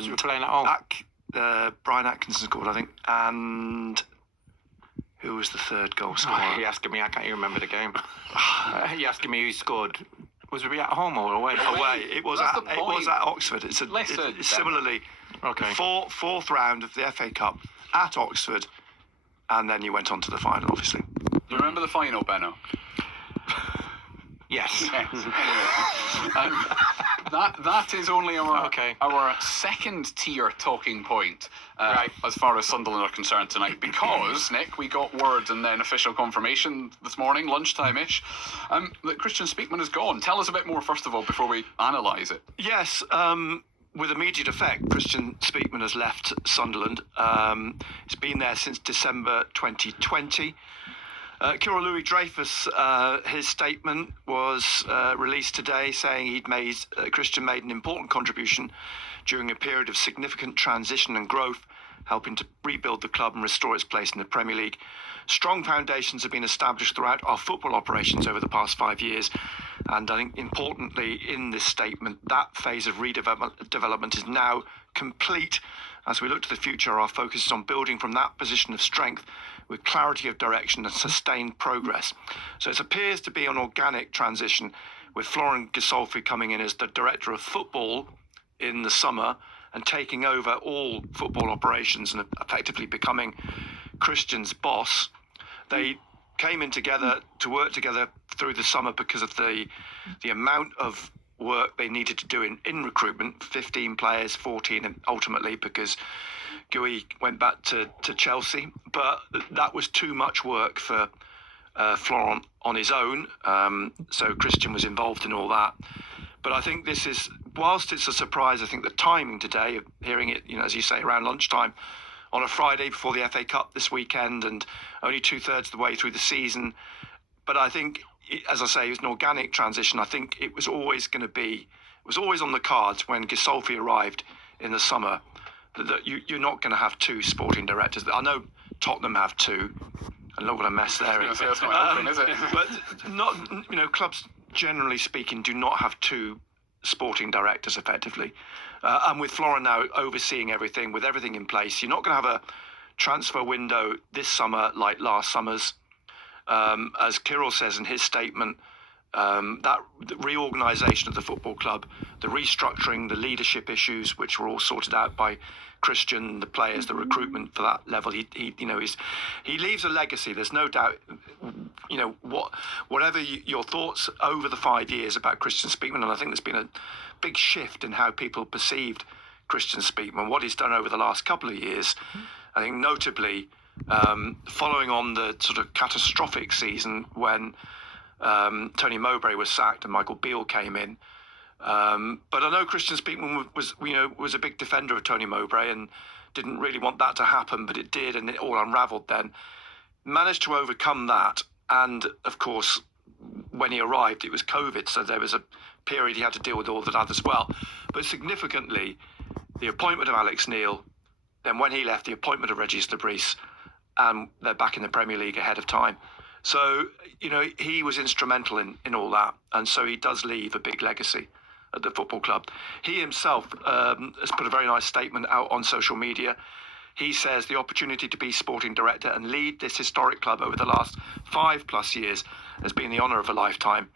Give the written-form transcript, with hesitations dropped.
Was we playing at home? Brian Atkinson scored, I think, and who was the third goal scorer? You're asking me, I can't even remember the game. You're asking me who scored. Was we at home or away? Away. It was at Oxford. It's similarly Okay. Fourth round of the FA Cup at Oxford, and then you went on to the final, obviously. Do you remember the final, Benno? Yes. Anyway, that is only our second tier talking point as far as Sunderland are concerned tonight, because, Nick, we got word and then official confirmation this morning, lunchtime-ish, that Christian Speakman is gone. Tell us a bit more, first of all, before we analyse it. Yes, with immediate effect, Christian Speakman has left Sunderland. He's been there since December 2020. Kirill Louis-Dreyfus, his statement was released today saying Christian made an important contribution during a period of significant transition and growth, helping to rebuild the club and restore its place in the Premier League. Strong foundations have been established throughout our football operations over the past 5 years, and I think importantly in this statement, that phase of redevelopment is now complete. As we look to the future, our focus is on building from that position of strength with clarity of direction and sustained progress. So it appears to be an organic transition, with Florent Gisolfi coming in as the director of football in the summer and taking over all football operations and effectively becoming Christian's boss. They came in together to work together through the summer because of the amount of work they needed to do in recruitment, 15 players, 14 and ultimately, because Gui went back to Chelsea. But that was too much work for Florent on his own. So Christian was involved in all that. But I think this is, whilst it's a surprise, I think the timing today of hearing it, as you say, around lunchtime on a Friday before the FA Cup this weekend and only 2/3 of the way through the season. But I think, as I say, it was an organic transition. I think it was always on the cards when Gisolfi arrived in the summer that you're not going to have two sporting directors. I know Tottenham have two, and look what a mess they're in. That's not helping, is it? But not, clubs generally speaking do not have two sporting directors effectively. And with Florent now overseeing everything, with everything in place, you're not going to have a transfer window this summer like last summer's. As Kirill says in his statement, that reorganisation of the football club, the restructuring, the leadership issues, which were all sorted out by Christian, the players, the recruitment for that level. He leaves a legacy. There's no doubt. Whatever your thoughts over the 5 years about Christian Speakman, and I think there's been a big shift in how people perceived Christian Speakman, what he's done over the last couple of years. I think notably, following on the sort of catastrophic season when Tony Mowbray was sacked and Michael Beale came in. But I know Christian Speakman was a big defender of Tony Mowbray and didn't really want that to happen, but it did, and it all unravelled then. Managed to overcome that, and of course, when he arrived, it was COVID, so there was a period he had to deal with all that as well. But significantly, the appointment of Alex Neil, then when he left, the appointment of Regis Lebris, and they're back in the Premier League ahead of time. So, he was instrumental in all that. And so he does leave a big legacy at the football club. He himself has put a very nice statement out on social media. He says the opportunity to be sporting director and lead this historic club over the last 5+ years has been the honour of a lifetime.